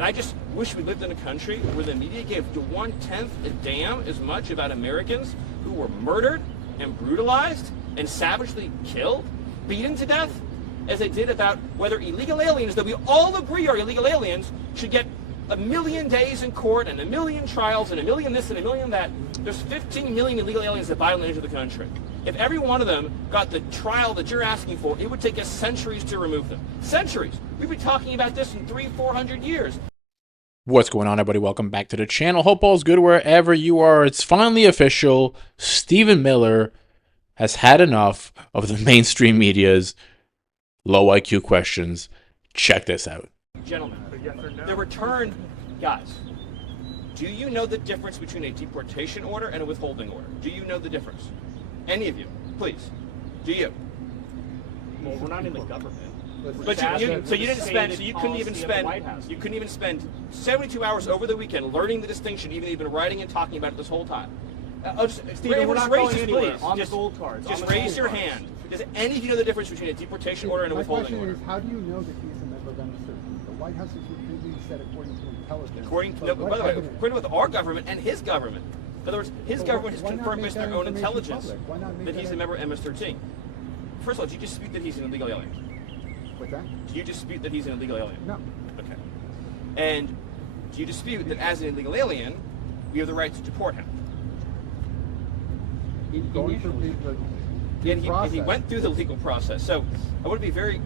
And I just wish we lived in a country where the media gave 1/10 a damn as much about Americans who were murdered and brutalized and savagely killed, beaten to death, as they did about whether illegal aliens that we all agree are illegal aliens should get 1,000,000 days in court and 1,000,000 trials and 1,000,000 this and 1,000,000 that. There's 15 million illegal aliens that violently enter the country. If every one of them got the trial that you're asking for, it would take us centuries to remove them. Centuries. We'd be talking about this in 300-400 years. What's going on, everybody? Welcome back to the channel. Hope all's good wherever you are. It's finally official. Stephen Miller has had enough of the mainstream media's low IQ questions. Check this out. Gentlemen, the return, guys, do you know the difference between a deportation order and a withholding order? Do you know the difference? Any of you, please. Do you? Well, we're not in the government. But you couldn't even spend 72 hours over the weekend learning the distinction, even though you've been writing and talking about it this whole time. Stephen, we're not going anywhere. On the gold cards. Just raise your hand. Does any of you know the difference between a deportation order and a withholding order? My question is, how do you know that he's a member of MS-13? The White House has repeatedly said, according to intelligence. By the way, according to our government and his government. In other words, his government has confirmed based on their own intelligence that he's a member of MS-13. First of all, do you dispute that he's an illegal alien? What's that? Do you dispute that he's an illegal alien? No. Okay. And do you dispute that as an illegal alien, we have the right to deport him? He went through the legal process. So I want to be very...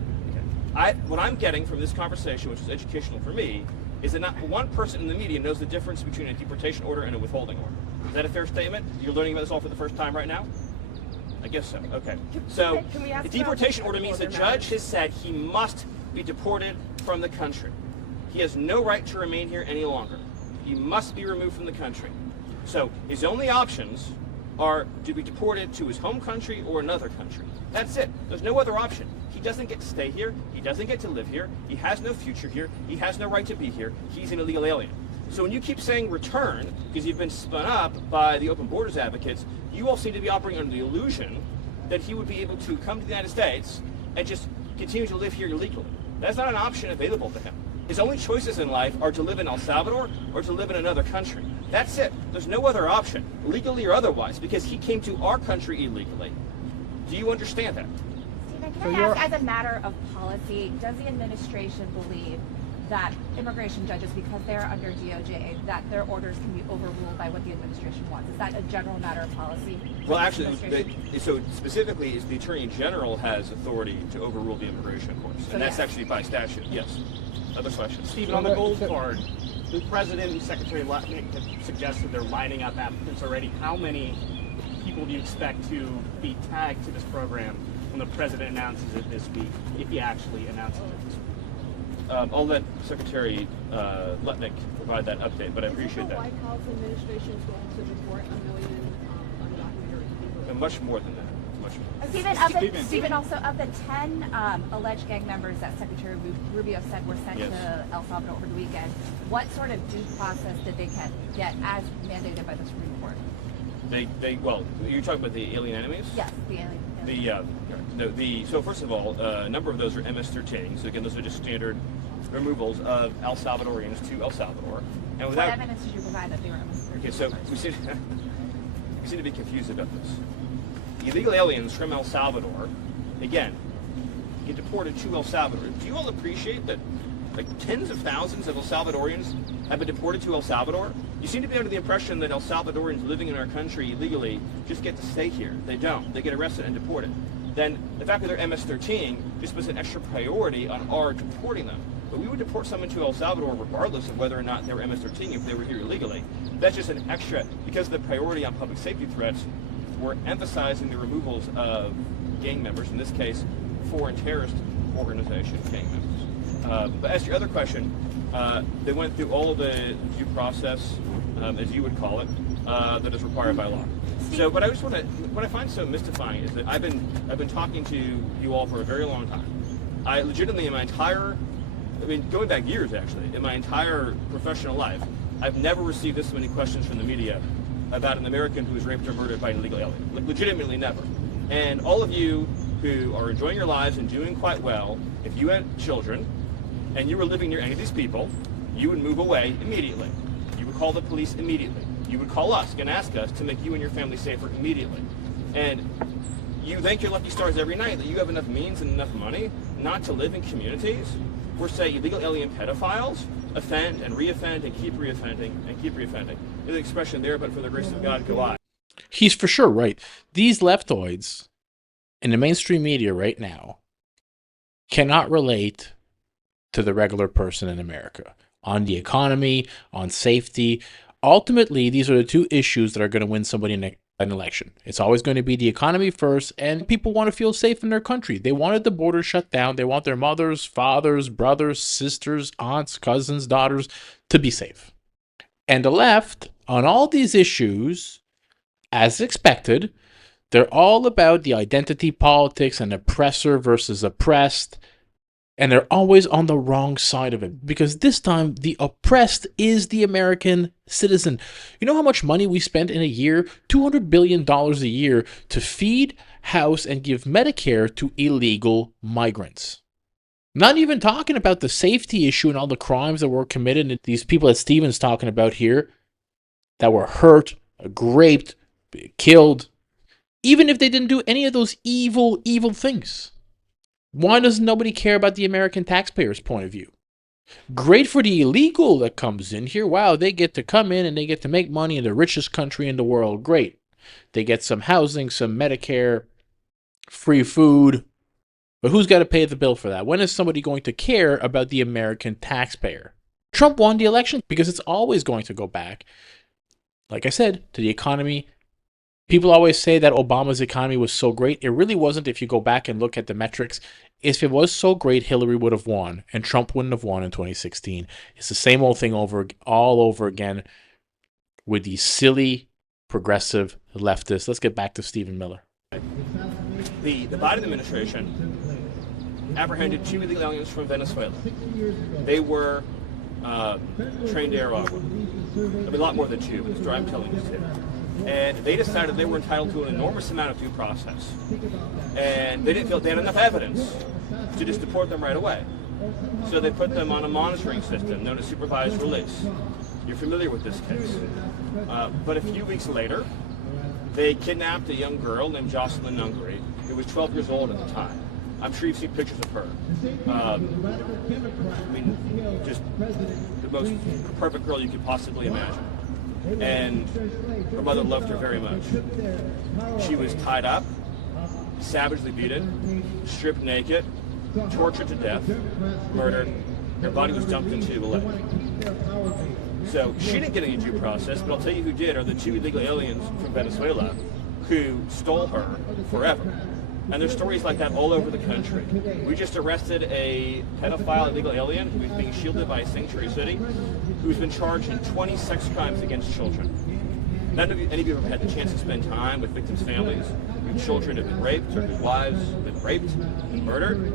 Okay. What I'm getting from this conversation, which is educational for me, is that not one person in the media knows the difference between a deportation order and a withholding order. Is that a fair statement? You're learning about this all for the first time right now? I guess so. Okay. So the deportation order means the judge has said he must be deported from the country. He has no right to remain here any longer. He must be removed from the country. So his only options are to be deported to his home country or another country. That's it. There's no other option. He doesn't get to stay here. He doesn't get to live here. He has no future here. He has no right to be here. He's an illegal alien. So when you keep saying return, because you've been spun up by the open borders advocates, you all seem to be operating under the illusion that he would be able to come to the United States and just continue to live here illegally. That's not an option available to him. His only choices in life are to live in El Salvador or to live in another country. That's it. There's no other option, legally or otherwise, because he came to our country illegally. Do you understand that? Stephen, can I ask, as a matter of policy, does the administration believe that immigration judges, because they're under DOJ, that their orders can be overruled by what the administration wants? Is that a general matter of policy? Well, actually, so specifically, is the Attorney General has authority to overrule the immigration courts, and that's actually by statute. Yes. Other questions? Stephen, on the gold card, the President and Secretary Letnick have suggested they're lining up applicants already. How many people do you expect to be tagged to this program when the President announces it this week, if he actually announces it this week? I'll let Secretary Letnick provide that update, but I appreciate that. The White House administration is going to deport 1 million undocumented people. Much more than that. Much more. Stephen, also of the 10 alleged gang members that Secretary Rubio said were sent to El Salvador over the weekend, what sort of due process did they get as mandated by the Supreme Court? Well, you're talking about the alien enemies? Yes, the alien. So first of all, a number of those are MS-13. So again, those are just standard removals of El Salvadorians to El Salvador. And without, what evidence did you provide that they were MS-13? Okay, so we seem to be confused about this. Illegal aliens from El Salvador, again, get deported to El Salvador. Do you all appreciate that like tens of thousands of El Salvadorians have been deported to El Salvador? You seem to be under the impression that El Salvadorians living in our country illegally just get to stay here. They don't. They get arrested and deported. Then the fact that they're MS-13 just puts an extra priority on our deporting them. But we would deport someone to El Salvador regardless of whether or not they were MS-13 if they were here illegally. That's just an extra, because of the priority on public safety threats, we're emphasizing the removals of gang members, in this case, foreign terrorist organization gang members. But as to your other question, they went through all of the due process, as you would call it, that is required by law. So what I find so mystifying is that I've been talking to you all for a very long time. I legitimately, in my entire, going back years actually, in my entire professional life, I've never received this many questions from the media about an American who was raped or murdered by an illegal alien. Like, legitimately never. And all of you who are enjoying your lives and doing quite well, if you had children and you were living near any of these people, you would move away immediately. You would call the police immediately. You would call us and ask us to make you and your family safer immediately. And you thank your lucky stars every night that you have enough means and enough money not to live in communities where, say, illegal alien pedophiles offend and reoffend and keep reoffending and keep reoffending. There's an expression there, but for the grace of God, go I. He's for sure right. These leftoids in the mainstream media right now cannot relate to the regular person in America on the economy, on safety. Ultimately, these are the two issues that are going to win somebody an election. It's always going to be the economy first, and people want to feel safe in their country. They wanted the border shut down. They want their mothers, fathers, brothers, sisters, aunts, cousins, daughters to be safe. And the left, on all these issues, as expected, they're all about the identity politics and oppressor versus oppressed. And they're always on the wrong side of it, because this time the oppressed is the American citizen. You know how much money we spend in a year? $200 billion a year to feed, house, and give Medicare to illegal migrants. Not even talking about the safety issue and all the crimes that were committed, and these people that Steven's talking about here that were hurt, raped, killed, even if they didn't do any of those evil things. Why does nobody care about the American taxpayer's point of view? Great for the illegal that comes in here. Wow, they get to come in and they get to make money in the richest country in the world. Great. They get some housing, some Medicare, free food. But who's got to pay the bill for that? When is somebody going to care about the American taxpayer? Trump won the election because it's always going to go back, like I said, to the economy. People always say that Obama's economy was so great. It really wasn't if you go back and look at the metrics. If it was so great, Hillary would have won, and Trump wouldn't have won in 2016. It's the same old thing all over again with these silly, progressive leftists. Let's get back to Stephen Miller. The Biden administration apprehended 2 illegal aliens from Venezuela. They were trained to Aragua. A lot more than 2, but I'm telling you 2. And they decided they were entitled to an enormous amount of due process. And they didn't feel they had enough evidence to just deport them right away. So they put them on a monitoring system known as supervised release. You're familiar with this case. But a few weeks later, they kidnapped a young girl named Jocelyn Nungary, who was 12 years old at the time. I'm sure you've seen pictures of her. I mean, just the most perfect girl you could possibly imagine. And her mother loved her very much. She was tied up, savagely beaten, stripped naked, tortured to death, murdered. Her body was dumped into a lake. So she didn't get any due process, but I'll tell you who did are the 2 illegal aliens from Venezuela who stole her forever. And there's stories like that all over the country. We just arrested a pedophile illegal alien who's being shielded by a sanctuary city, who's been charged in 20 sex crimes against children. None of you, any of you have had the chance to spend time with victims' families whose children have been raped or whose wives have been raped and murdered.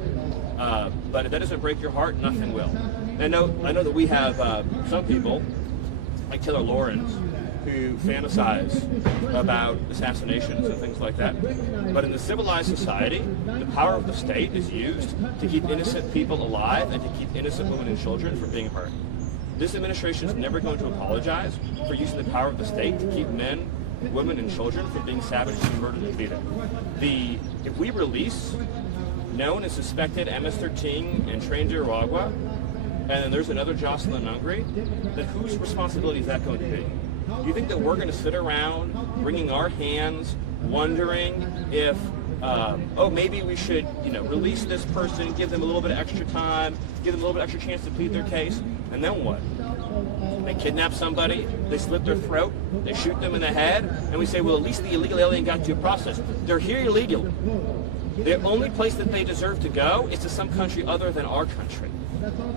But if that doesn't break your heart, nothing will. And I know that we have some people, like Taylor Lawrence, who fantasize about assassinations and things like that. But in the civilized society, the power of the state is used to keep innocent people alive and to keep innocent women and children from being hurt. This administration is never going to apologize for using the power of the state to keep men, women, and children from being savagely murdered and beaten. If we release known and suspected MS-13 and trained to Aragua, and then there's another Jocelyn Nungary, then whose responsibility is that going to be? Do you think that we're going to sit around wringing our hands, wondering if, maybe we should, release this person, give them a little bit of extra time, give them a little bit extra chance to plead their case, and then what? They kidnap somebody, they slit their throat, they shoot them in the head, and we say, well, at least the illegal alien got due process. They're here illegally. The only place that they deserve to go is to some country other than our country.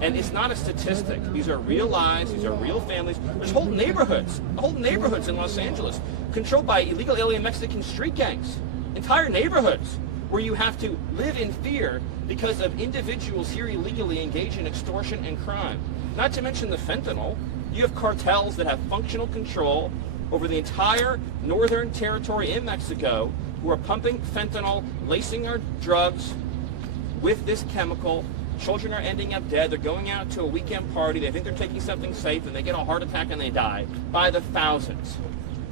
And it's not a statistic. These are real lives. These are real families. There's whole neighborhoods in Los Angeles controlled by illegal alien Mexican street gangs. Entire neighborhoods where you have to live in fear because of individuals here illegally engaged in extortion and crime. Not to mention the fentanyl. You have cartels that have functional control over the entire northern territory in Mexico who are pumping fentanyl, lacing our drugs with this chemical, children are ending up dead. They're going out to a weekend party. They think they're taking something safe, and they get a heart attack and they die by the thousands.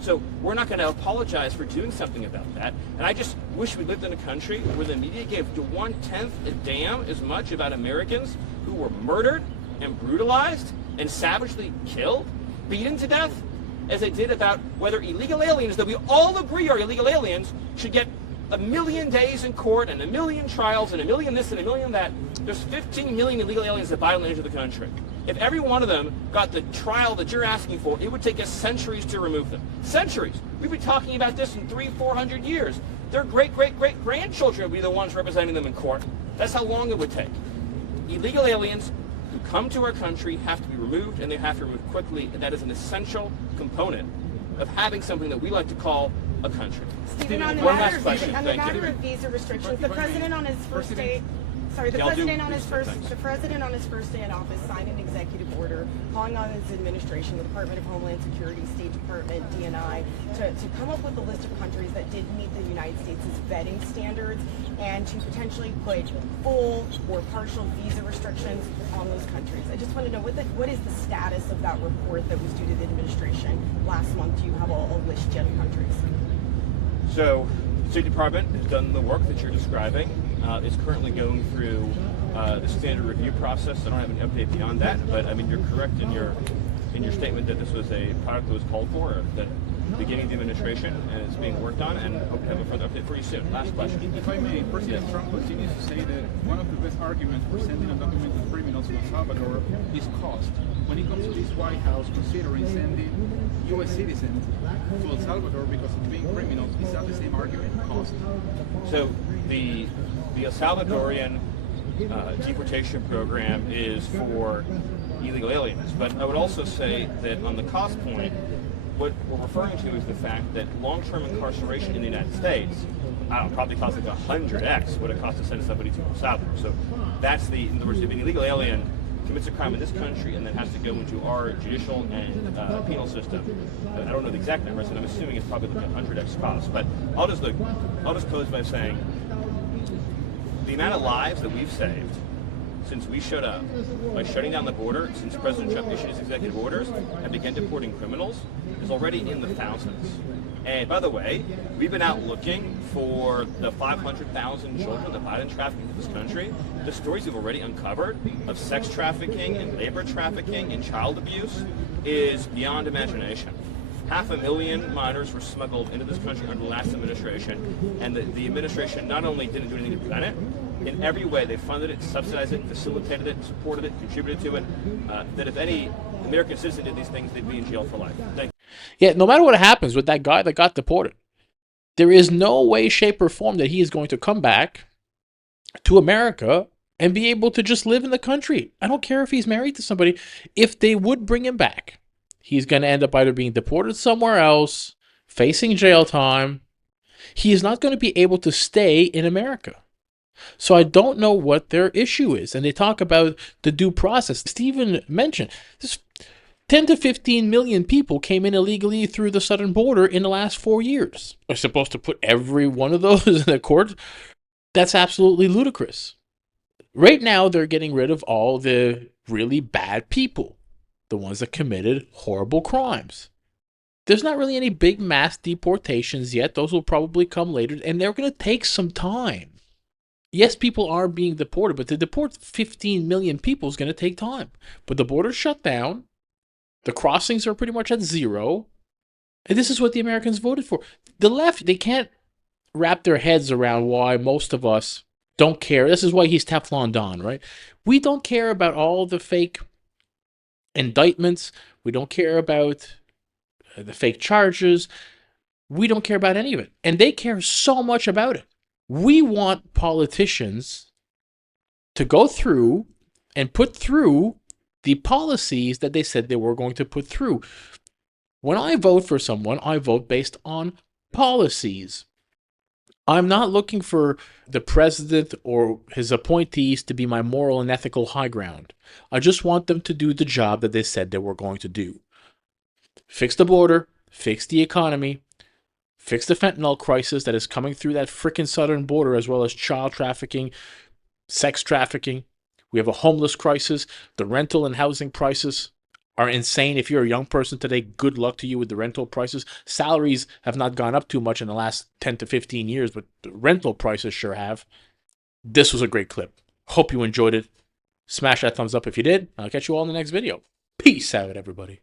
So we're not going to apologize for doing something about that. And I just wish we lived in a country where the media gave 1/10 a damn as much about Americans who were murdered and brutalized and savagely killed, beaten to death, as they did about whether illegal aliens that we all agree are illegal aliens should get 1,000,000 days in court and 1,000,000 trials and 1,000,000 this and 1,000,000 that. There's 15 million illegal aliens that violently enter the country. If every one of them got the trial that you're asking for, it would take us centuries to remove them. Centuries. We'd be talking about this in 300-400 years. Their great-great-great-grandchildren would be the ones representing them in court. That's how long it would take. Illegal aliens who come to our country have to be removed, and they have to be removed quickly, and that is an essential component of having something that we like to call a country. Stephen, on the One matter last of question. on the Thank you. matter of visa restrictions, the president on his first day. Sorry, the Yeah, I'll do president on his research, first thanks. the president on his first day in office signed an executive order calling on his administration, the Department of Homeland Security, State Department, S.D.N.Y, to come up with a list of countries that did meet the United States' vetting standards and to potentially put full or partial visa restrictions on those countries. I just want to know what is the status of that report that was due to the administration last month? Do you have a list yet of countries? So, the State Department has done the work that you're describing. It's currently going through the standard review process. I don't have any update beyond that, but I mean you're correct in your statement that this was a product that was called for at the beginning of the administration, and it's being worked on, and hope to have a further update for you soon. Last question. If I may, President Trump continues to say that one of the best arguments for sending undocumented criminals to El Salvador is cost. When it comes to this White House considering sending U.S. citizens to El Salvador because of being criminals, is that the same argument, cost? So the El Salvadorian deportation program is for illegal aliens, but I would also say that on the cost point, what we're referring to is the fact that long-term incarceration in the United States, I don't know, probably costs like 100x what it costs to send somebody to El Salvador. So that's in other words, if an illegal alien commits a crime in this country and then has to go into our judicial and penal system, I don't know the exact numbers, and I'm assuming it's probably like 100x cost. But I'll just close by saying the amount of lives that we've saved since we showed up by shutting down the border, since President Trump issued his executive orders and began deporting criminals, is already in the thousands. And by the way, we've been out looking for the 500,000 children that Biden trafficked into this country. The stories we've already uncovered of sex trafficking and labor trafficking and child abuse is beyond imagination. 500,000 minors were smuggled into this country under the last administration, and the administration not only didn't do anything to prevent it, in every way they funded it, subsidized it, facilitated it, supported it, contributed to it, that if any American citizen did these things, they'd be in jail for life. Thank you. Yeah, no matter what happens with that guy that got deported, there is no way, shape, or form that he is going to come back to America and be able to just live in the country. I don't care if he's married to somebody. If they would bring him back, he's going to end up either being deported somewhere else, facing jail time. He is not going to be able to stay in America. So I don't know what their issue is. And they talk about the due process. Stephen mentioned this. 10 to 15 million people came in illegally through the southern border in the last 4 years. Are supposed to put every one of those in the court? That's absolutely ludicrous. Right now, they're getting rid of all the really bad people, the ones that committed horrible crimes. There's not really any big mass deportations yet. Those will probably come later, and they're going to take some time. Yes, people are being deported, but to deport 15 million people is going to take time. But the border's shut down. The crossings are pretty much at zero. And this is what the Americans voted for. The left, they can't wrap their heads around why most of us don't care. This is why he's Teflon Don, right? We don't care about all the fake indictments. We don't care about the fake charges. We don't care about any of it. And they care so much about it. We want politicians to go through and put through the policies that they said they were going to put through. When I vote for someone, I vote based on policies. I'm not looking for the president or his appointees to be my moral and ethical high ground. I just want them to do the job that they said they were going to do. Fix the border, fix the economy, fix the fentanyl crisis that is coming through that frickin' southern border, as well as child trafficking, sex trafficking. We have a homeless crisis. The rental and housing prices are insane. If you're a young person today, good luck to you with the rental prices. Salaries have not gone up too much in the last 10 to 15 years, but the rental prices sure have. This was a great clip. Hope you enjoyed it. Smash that thumbs up if you did. I'll catch you all in the next video. Peace out, everybody.